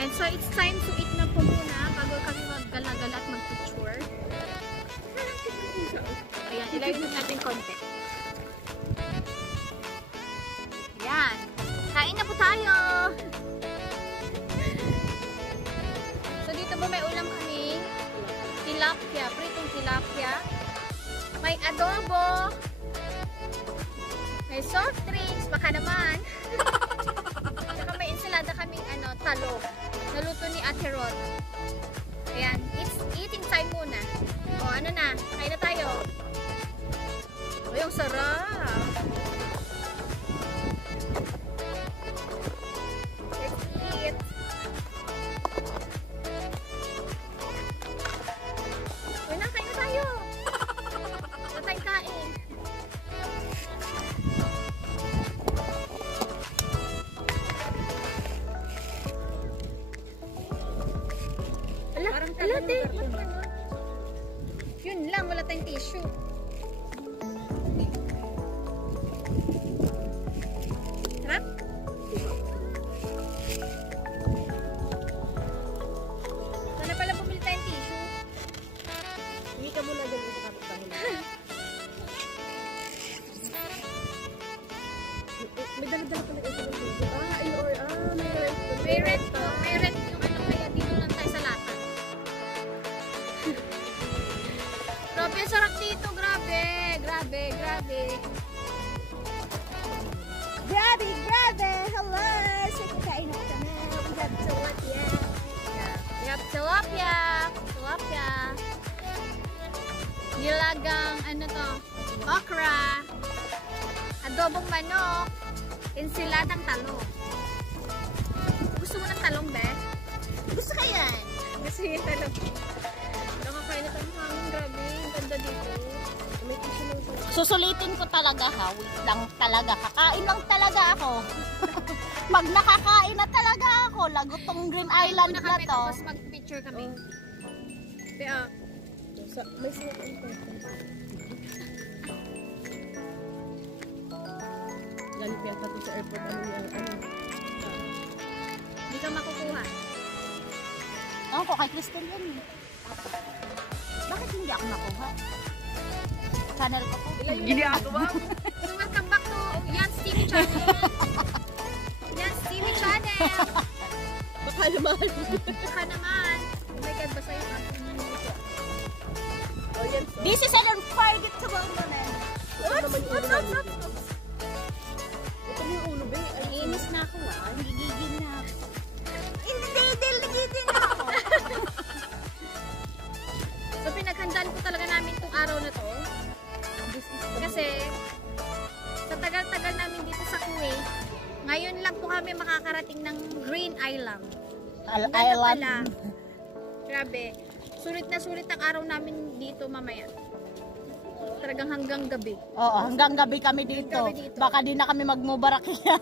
And so it's time to eat na po muna bago kami maggala-gala at mag-picture. Ayan, ilagay natin konti. Ayan. Kain na po tayo! So dito po may ulam kami. Tilapia, pritong tilapia. May adobo. May soft drinks, baka naman. Saka may ensalada kaming talong. Naluto ni Ate Rod. Ayan, it's eating time muna. O ano na, kain na tayo. O yung sarap. Let's eat. O na, kain na tayo. Kain. Ala, yun lang, wala tayong tissue. Sarap? Wala pala bumili tayong tissue. Hindi ka muna dyan sa kapit-bahay. May dala-dala pala ito ng tissue. May rent po. May rent yung kaya dito lang tayo sa lata. Grabe, sarap dito. Grabe. Hello. So, kakain na kami. We have tilapia. We have tilapia. Nilagang, okra. Adobong manok. Ensiladang talong. Gusto mo ng talong, be? Gusto ka yan? Gusto yung talong. Nakakain na tayo hangin. Grabe. Ang ganda dito. Susulitin ko talaga ha. Wait lang talaga. Kakain lang talaga ako. Pag nakakain na talaga ako, lagot tong Green Island na to. Tapos mag-picture kami. Kaya, may sinapin ko. Galit yata ito sa airport. Hindi ka makukuha. Ako, kay Crystal yan eh. Bakit hindi ako nakuha? Channel ko po. Giniagawa mo. So welcome back to Yan's TV channel. Yan's TV channel. Baka naman. Oh my God, basta yung This is an unforgettable moment. Oops. Ito mo yung ulo, be. Inis na ako ah. Gigigil na ako. Nagigil na ako. So pinaghandaan ko talaga namin itong araw na to. Kasi sa tagal-tagal namin dito sa Kuwait, ngayon lang po kami makakarating ng Green Island. Island. Grabe. Sulit na sulit ang araw namin dito mamaya. Talagang hanggang gabi. Oo, hanggang gabi kami dito. Baka di na kami magmubarakiya.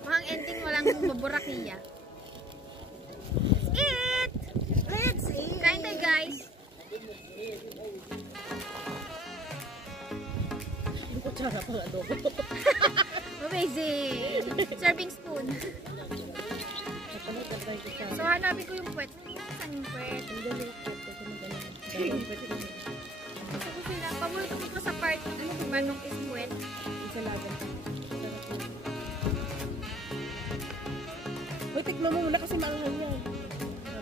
Mukhang ending walang muburakiya. Let's eat! Kain tayo, guys! Hindi ko tsara pang adobo. Amazing! Serving spoon. So, hanapin ko yung puwet. Saan yung puwet? Gusto ko sila. Paborito ko sa part ng manok is puwet. Uy, tikman mo muna kasi maanghang yan.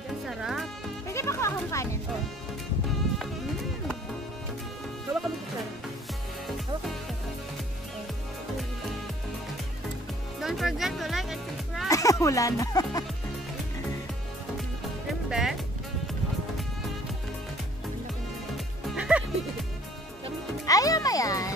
Ang sarap. Pwede ba ko akong kanin? Oh. Hawak kami ko tsara. Don't forget to like and subscribe. Wala na. Remember? Ayaw mo yan.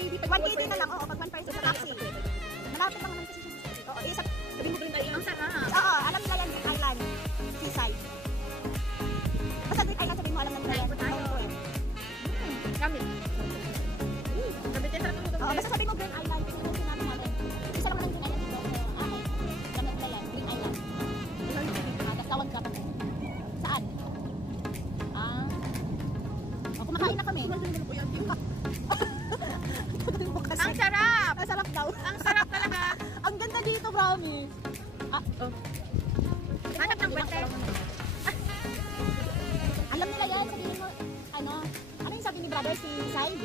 1KD. 1KD na lang, oo, pag 1 person sa taxi. Malapit lang naman kasi siya. Oo, isa. Sabi mo Green Island. Ang sarap. Oo, alam nila yan, Green Island. Seaside. Basta Green Island, sabihin mo alam na nila yan. Kain po tayo. Oo, Gamit. Gamit yung sarap ng Oo, luto. basta sabihin mo Green Island, tingnan mo sinabi natin. Isa lang naman Green Island dito. Okay. Gamit nila yan, Green Island. Tapos tawag ka pa. Saan? O, kumakain na kami. Ang sarap! Ang sarap daw. Ang sarap talaga. Ang ganda dito, promise. Hanap ng kwente. Alam nila yan, sabihin mo, ano yung sabi ni brother, seaside?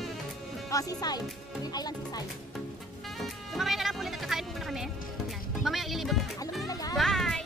O, seaside. Green Island seaside. So, mamaya na lang po ulit at kakain po muna kami. Yan. Mamaya ililibot na. Alam nila yan. Bye!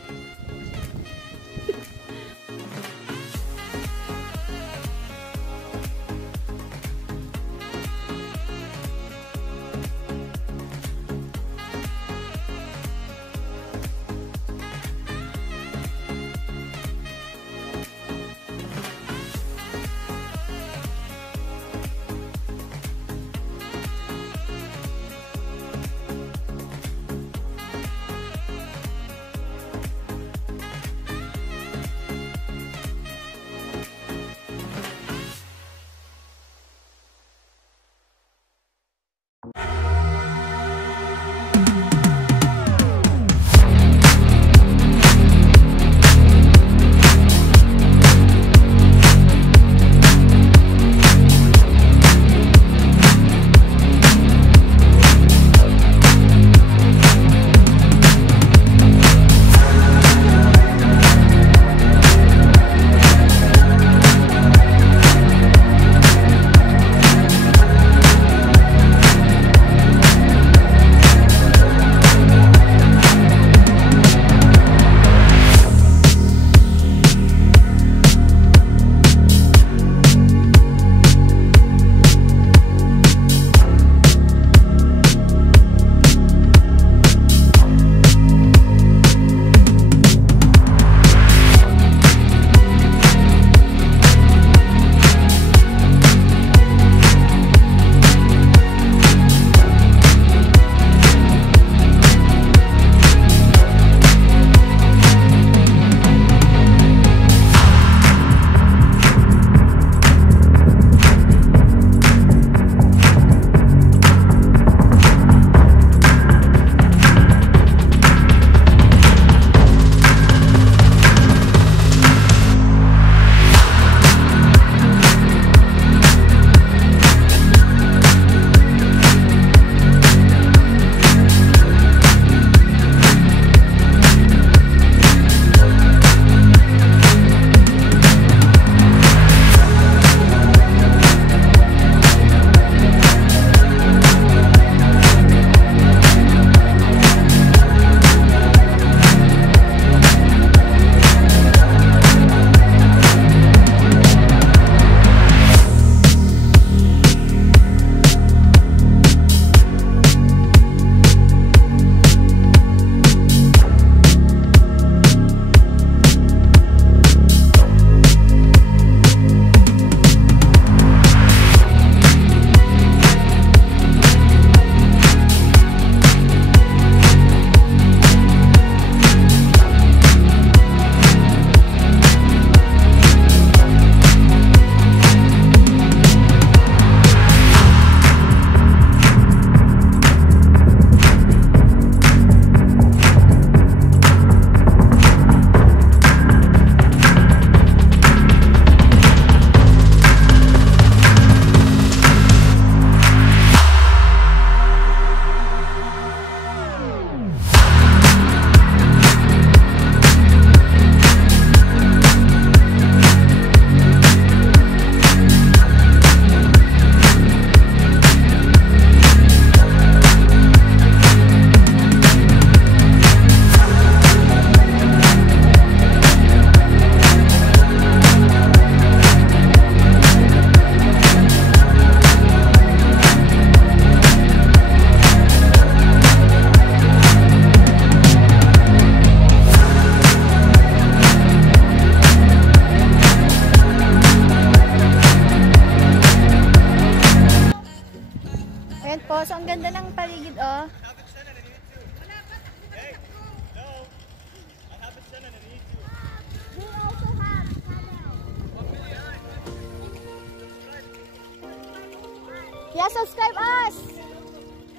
Yeah, subscribe us!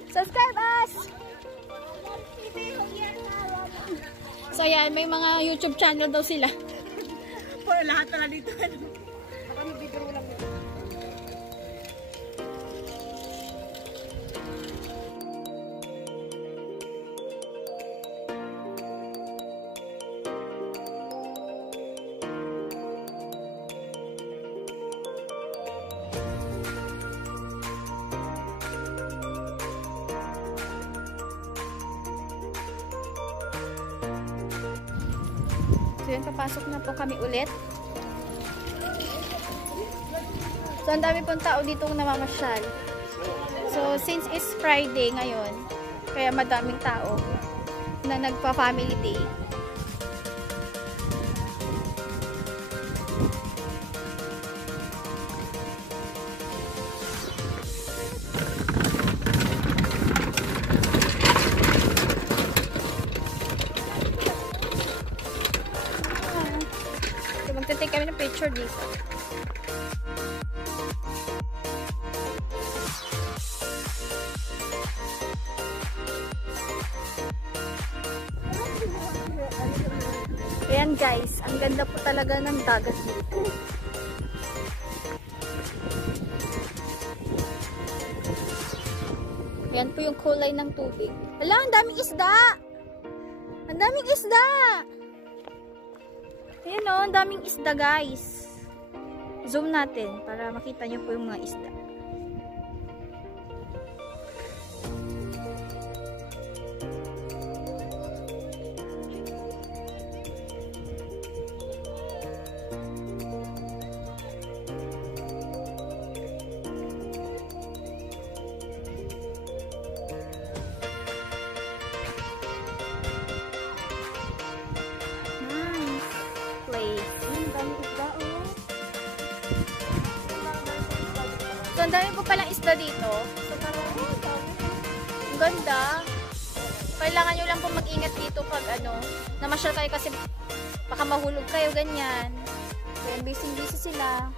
Subscribe us! So yan, may mga YouTube channel daw sila. For lahat na dito. Ako yung video lang dito. So yun, papasok na po kami ulit. So ang dami pong tao dito namamasyal. So since it's Friday ngayon, kaya madaming tao na nagpa-family day. So magte-take kami ng picture dito. Ayan guys, ang ganda po talaga ng dagat dito. Ayan po yung kulay ng tubig. Hala, ang daming isda! Ang daming isda! Ayan o, ang daming isda guys. Zoom natin para makita nyo po yung mga isda. So, ang dami po palang isda dito. So, parang, ang ganda. Kailangan nyo lang po mag-ingat dito pag namasyal kayo kasi baka mahulog kayo, ganyan. Kaya busy-busy sila.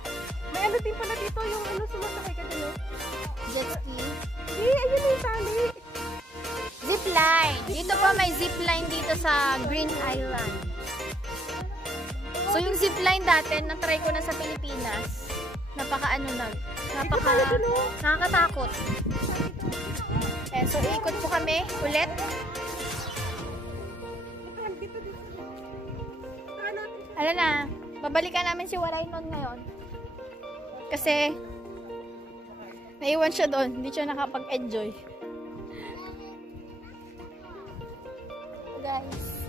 May ano din pala dito, yung sumasakay ka dito. Jet ski. Hindi, ayun yung tali. Zipline. Dito po may zipline dito sa Green Island. So, yung zipline dati, na-try ko na sa Pilipinas. Nakakatakot. So, ikot po kami ulit. Alam na, babalikan namin si Walay-non ngayon. Kasi, naiwan siya doon. Hindi siya nakapag-enjoy. Guys.